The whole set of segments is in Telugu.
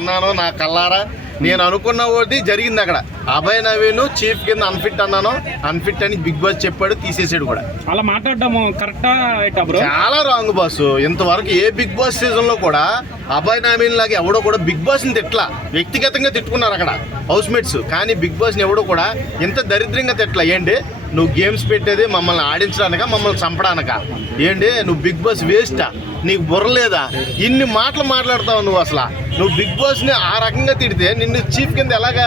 అన్నాను నా కల్లారా. నేను అనుకున్న ఒకటి జరిగింది అక్కడ. అభయ్ నవీన్ చీఫ్ కింద అన్ఫిట్ అన్నాను, అన్ఫిట్ అని బిగ్ బాస్ చెప్పాడు, తీసేసాడు కూడా. అలా మాట్లాడడం కరెక్టా బ్రో? చాలా రాంగ్ బాస్. ఇంతవరకు ఏ బిగ్ బాస్ సీజన్ లో కూడా అభయ్ నవీన్ లాగా ఎవడో కూడా బిగ్ బాస్ ని తిట్లా. వ్యక్తిగతంగా తిట్టుకున్నారు అక్కడ హౌస్ మేట్స్, కానీ బిగ్ బాస్ ని ఎవడో కూడా ఇంత దరిద్రంగా తిట్లా. ఏంటి నువ్వు గేమ్స్ పెట్టేది మమ్మల్ని ఆడించడానిక, మమ్మల్ని చంపడానిక? ఏంటి నువ్వు బిగ్ బాస్ వేస్టా? నీకు బుర్ర లేదా? ఇన్ని మాటలు మాట్లాడతావు నువ్వు. అసలు నువ్వు బిగ్ బాస్ ని ఆ రకంగా తిడితే నిన్ను చీఫ్ కింద ఎలాగా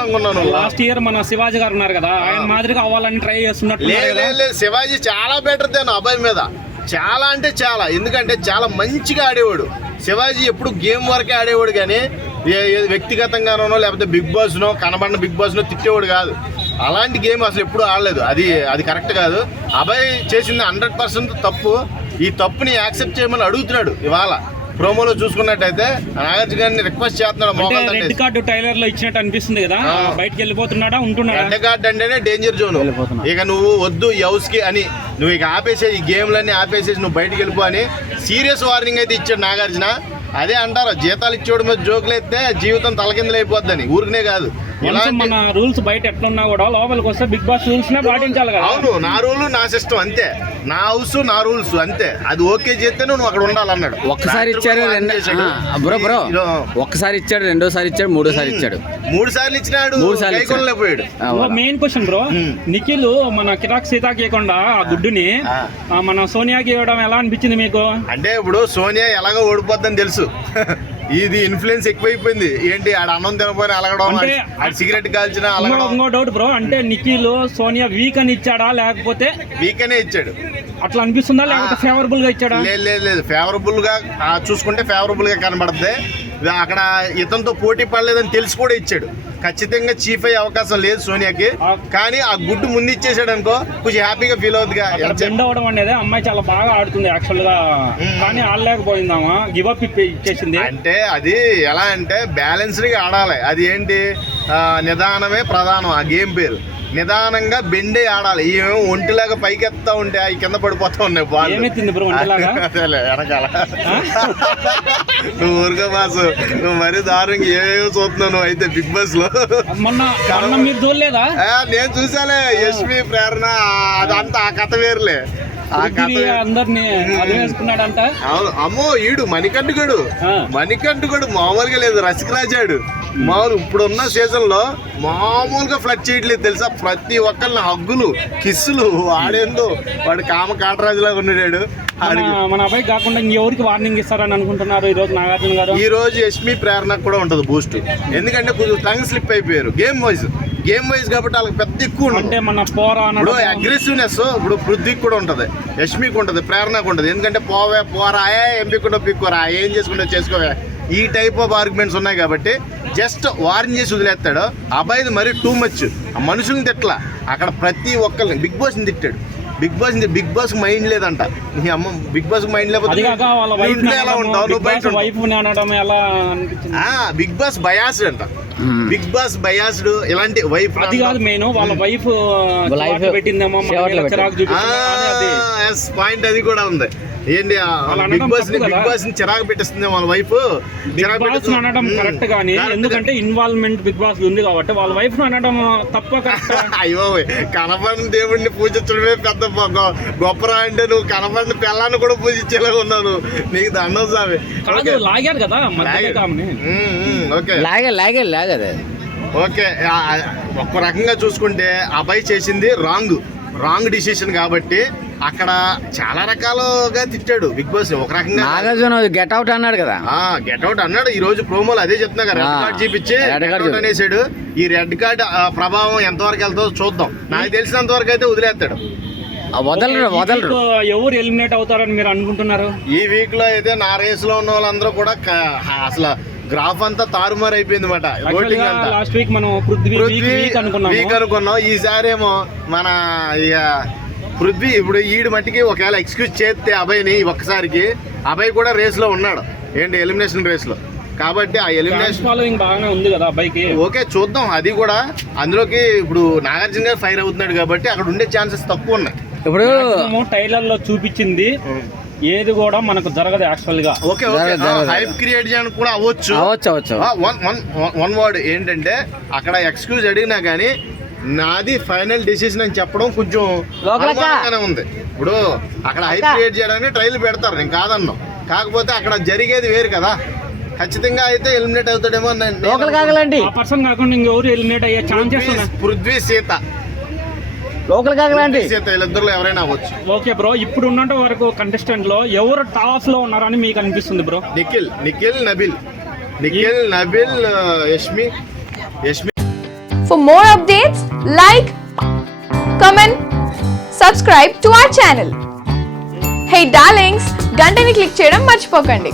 అనుకున్నాను? లాస్ట్ ఇయర్ మన శివాజీ గారు ఉన్నారు కదా, ఆయన మాదిరిగా అవ్వాలని ట్రై చేస్తున్నట్టు. లేదు, శివాజీ చాలా బెటర్ దాను అబ్బాయి మీద. చాలా అంటే చాలా. ఎందుకంటే చాలా మంచిగా ఆడేవాడు శివాజీ. ఎప్పుడు గేమ్ వరకే ఆడేవాడు, కానీ వ్యక్తిగతంగానో లేకపోతే బిగ్ బాస్నో కనబడిన బిగ్ బాస్నో తిట్టేవాడు కాదు. అలాంటి గేమ్ అసలు ఎప్పుడు ఆడలేదు. అది కరెక్ట్ కాదు. అభయ్ చేసింది 100% తప్పు. ఈ తప్పుని యాక్సెప్ట్ చేయమని అడుగుతున్నాడు. ఇవాళ ప్రోమోలో చూసుకున్నట్టయితే నాగార్జున గారిని రిక్వెస్ట్ చేస్తున్నాడు. రెడ్ కార్డు టైలర్ లో ఇచ్చినట్టు అనిపిస్తుంది కదా, బయటకు వెళ్ళిపోతున్నాడా ఉంటున్నాడా? రెడ్ కార్డు అంటేనే డేంజర్ జోన్. ఇక నువ్వు వద్దు హౌస్ కి అని నువ్వు ఇక ఆపేసేసి, ఈ గేమ్లన్నీ ఆపేసేసి నువ్వు బయటకు వెళ్ళిపో అని సీరియస్ వార్నింగ్ అయితే ఇచ్చాడు నాగార్జున. అదే అంటారు, జీతాలు ఇచ్చేవాడు మీద జోకులు ఎత్తే జీవితం తలకిందులు అయిపోద్దని. ఊరికనే కాదు, మన రూల్స్ బయట ఎట్లున్నా కూడా లోపలికి వస్తే బిగ్ బాస్ రూల్స్ నే పాటించాలి కదా. అవును, నా రూల్ నా సిస్టమ్ అంతే, నా హౌస్ నా రూల్స్ అంతే. అది ఓకే చేస్తే నువ్వు అక్కడ ఉండాలన్నాడు. ఒక్కసారి ఇచ్చారు, బ్రో ఒక్కసారి ఇచ్చాడు, రెండోసారి ఇచ్చాడు, మూడోసారి ఇచ్చాడు. 3 సార్లు ఇచ్చినాడు, 3 సార్లు పోయాడు. మెయిన్ క్వశ్చన్ బ్రో, నిఖిల్ మన కిరాక్ సీతాకి ఇవ్వకుండా ఆ గుడ్డుని మన సోనియాకి ఇవ్వడం ఎలా అనిపించింది మీకు? అంటే ఇప్పుడు సోనియా ఎలాగో ఓడిపోద్దని తెలుసు. ఇది ఇన్ఫ్లుయెన్స్ ఎక్కువైపోయింది. ఏంటి ఆడ అన్నం తినపోయిన అలగడం, సిగరెట్ కాల్చిన అలగడం. ఇంకో డౌట్ బ్రో, అంటే నిఖిల్ సోనియా వీక్ అని ఇచ్చాడా లేకపోతే? వీక్ అనే ఇచ్చాడు. అట్లా అనిపిస్తుందా లేకపోతే ఫేవరబుల్ గా ఇచ్చాడా? లేదు, ఫేవరబుల్ గా చూసుకుంటే ఫేవరబుల్ గా కనబడుతుంది. అక్కడ ఇతనితో పోటీ పడలేదని తెలిసి కూడా ఇచ్చాడు. ఖచ్చితంగా చీఫ్ అయ్యే అవకాశం లేదు సోనియాకి, కానీ ఆ గుడ్డు ముందు ఇచ్చేసాడు అనుకో కొంచెం హ్యాపీగా ఫీల్ అవుతుందిగా. బెండ్ అవ్వడం అనేది అమ్మాయి చాలా బాగా ఆడుతుంది యాక్చువల్ గా, కానీ ఆడలేకపోయిందామా, గివ్ అప్ ఇచ్చేసింది. అంటే అది ఎలా అంటే బ్యాలెన్స్డ్ గా ఆడాలి. అది ఏంటి, నిదానమే ప్రధానం. ఆ గేమ్ పేరు నిదానంగా బెండే ఆడాలి. ఏమేమో ఒంటిలాగా పైకెత్తా ఉంటే అవి కింద పడిపోతా ఉన్నాయి బాల్. వెనకాల నువ్వు ఊరుగా బాసు, నువ్వు మరీ దారుణంగా ఏమేమో చూస్తున్నావు నువ్వు అయితే బిగ్ బాస్ లో. మీరు చూడలేదా? నేను చూసాలే, యశ్మి ప్రేరణ అదంతా ఆ కథ వేరులే. అందరినీ వేసుకున్నాడంట. అవును, అమ్మో ఈడు మణికంఠుడు మామూలుగా లేదు. రసికరాజాడు మామూలు ఇప్పుడున్న సీజన్ లో మామూలుగా ఫ్లడ్ చేయట్లేదు తెలుసా. ప్రతి ఒక్కరిని హగ్గులు కిస్సులు. ఆడేందో వాడు కాటరాజులాగా ఉన్నాడు. మన అబ్బాయి కాకుండా ఇంకెవరికి వార్నింగ్ ఇస్తారని అనుకుంటున్నారు ఈ రోజు నాగార్జున గారు? ఈ రోజు యశ్మి ప్రేరణకు కూడా ఉంటుంది బూస్ట్. ఎందుకంటే కొంచెం టంగ్ స్లిప్ అయిపోయారు గేమ్ వైజ్ కాబట్టి వాళ్ళకి పెద్ద ఎక్కువ అంటే మన ఇప్పుడు అగ్రెసివ్నెస్ ఇప్పుడు పృథ్వీకి కూడా ఉంటుంది, యశ్మికి ఉంటుంది, ప్రేరణకు ఉంటుంది. ఎందుకంటే పోరాయే ఎంపికుండా పిక్కురా, ఏం చేసుకుంటే చేసుకోవే, ఈ టైప్ ఆఫ్ ఆర్గ్యుమెంట్స్ ఉన్నాయి కాబట్టి జస్ట్ వార్న్ చేసి వదిలేస్తాడు. అబ్బాయిది మరీ టూ మచ్. ఆ మనుషుల్ని తిట్లా, అక్కడ ప్రతి ఒక్కరిని బిగ్ బాస్ని తిట్టాడు. బిగ్ బాస్ మైండ్ లేదంట. నీ అమ్మ బిగ్ బాస్ మైండ్ లేకపోతే ఎలా ఉంటావు నువ్వు? బయట బిగ్ బాస్ బయాస్డ్ అంట. బిగ్ బాస్ బయాస్డ్ ఇలాంటి వైఫ్ అది కాదు మెయిన్, వాళ్ళ వైఫ్ పెట్టిందేమో పాయింట్. అది కూడా ఉంది. ఏంటి బిగ్ బాస్ ని చిరాకు పెట్టిస్తుంది వాళ్ళ వైఫ్. అనడం కరెక్ట్ గానీ, ఎందుకంటే ఇన్వాల్వ్మెంట్ బిగ్ బాస్ ఉంది కాబట్టి వాళ్ళ వైఫ్ అనడం తప్ప. అయ్యో, కనపడిన దేవుడిని పూజించడమే పెద్ద గొప్పరా. అంటే నువ్వు కనపడిన పిల్లాన్ని కూడా పూజించేలా ఉన్నావు. నీకు దండం సామి. లాగారు కదా ఓకే. ఒక్క రకంగా చూసుకుంటే అబ్బాయి చేసింది రాంగ్ డిసిషన్ కాబట్టి అక్కడ చాలా రకాలుగా తిట్టాడు బిగ్ బాస్. ఒక రకంగా గెట్ అవుట్ అన్నాడు కదా, గెట్ అవుట్ అన్నాడు. ఈ రోజు ప్రోమోలు అదే చెప్తున్నా కదా, రెడ్ కార్డ్ చూపించి అనేసాడు. ఈ రెడ్ కార్డ్ ప్రభావం ఎంతవరకు వెళ్తుందో చూద్దాం. నాకు తెలిసినంత వరకు అయితే వదిలేస్తాడు. వదలరు. ఎవరు ఎలిమినేట్ అవుతారని మీరు అనుకుంటున్నారు? ఈ వీక్ లో అయితే నా రేస్ లో ఉన్న వాళ్ళందరూ కూడా అసలు గ్రాఫ్ అంతా తారుమారు అయిపోయింది మాట. లాస్ట్ వీక్ మనం వీక్ అనుకున్నాం. ఈసారి ఏమో మన ఇక పృథ్వీ ఇప్పుడు ఈడు మట్టికి ఒకవేళ ఎక్స్క్యూజ్ చేస్తే అభయ్ని ఒక్కసారికి, అభయ్ కూడా రేస్ లో ఉన్నాడు. ఏంటి ఎలిమినేషన్ రేస్ లో. కాబట్టి ఆ ఎలిమినేషన్ ఫాలోయింగ్ బాగానే ఉంది కదా అబ్బాయికి. ఓకే, చూద్దాం. అది కూడా అందులోకి ఇప్పుడు నాగార్జున గారు ఫైర్ అవుతున్నాడు కాబట్టి అక్కడ ఉండే ఛాన్సెస్ తక్కువ ఉన్నాయి. ఇప్పుడు టైలర్ లో చూపించింది ఏది కూడా మనకు జరగదు యాక్చువల్ గా. ఓకే జరగదు. హైప్ క్రియేట్ చేయడానికి కూడా అవ్వచ్చు. అవ్వచ్చు వన్ వర్డ్ ఏంటంటే అక్కడ ఎక్స్క్యూజ్ అడిగినా కానీ నాది ఫైనల్ డిసిషన్ అని చెప్పడం కొంచెం అనుమానంగానే ఉంది. ఇప్పుడు అక్కడ హైప్ క్రియేట్ చేయడానికి ట్రైల్ పెడతారు, నేను కాదన్నాం. కాకపోతే అక్కడ జరిగేది వేరు కదా. ఖచ్చితంగా అయితే ఎలిమినేట్ అవుతాడేమో ఆ పర్సన్ కాకుండా ఇంకెవరు ఎలిమినేట్ అయ్యే ఛాన్సెస్ ఉన్నాయి. పృథ్వీ సీత వీళ్ళిద్దరు ఎవరైనా అవ్వచ్చు. ఓకే బ్రో, ఇప్పుడు ఉన్నంత వరకు కంటెస్టెంట్ లో ఎవరు టాప్ లో ఉన్నారని మీకు అనిపిస్తుంది bro? Nikhil Nabeel Yashmi. For more updates, like, comment, subscribe to our channel. Hey darlings, గంటని click చేయడం మర్చిపోకండి.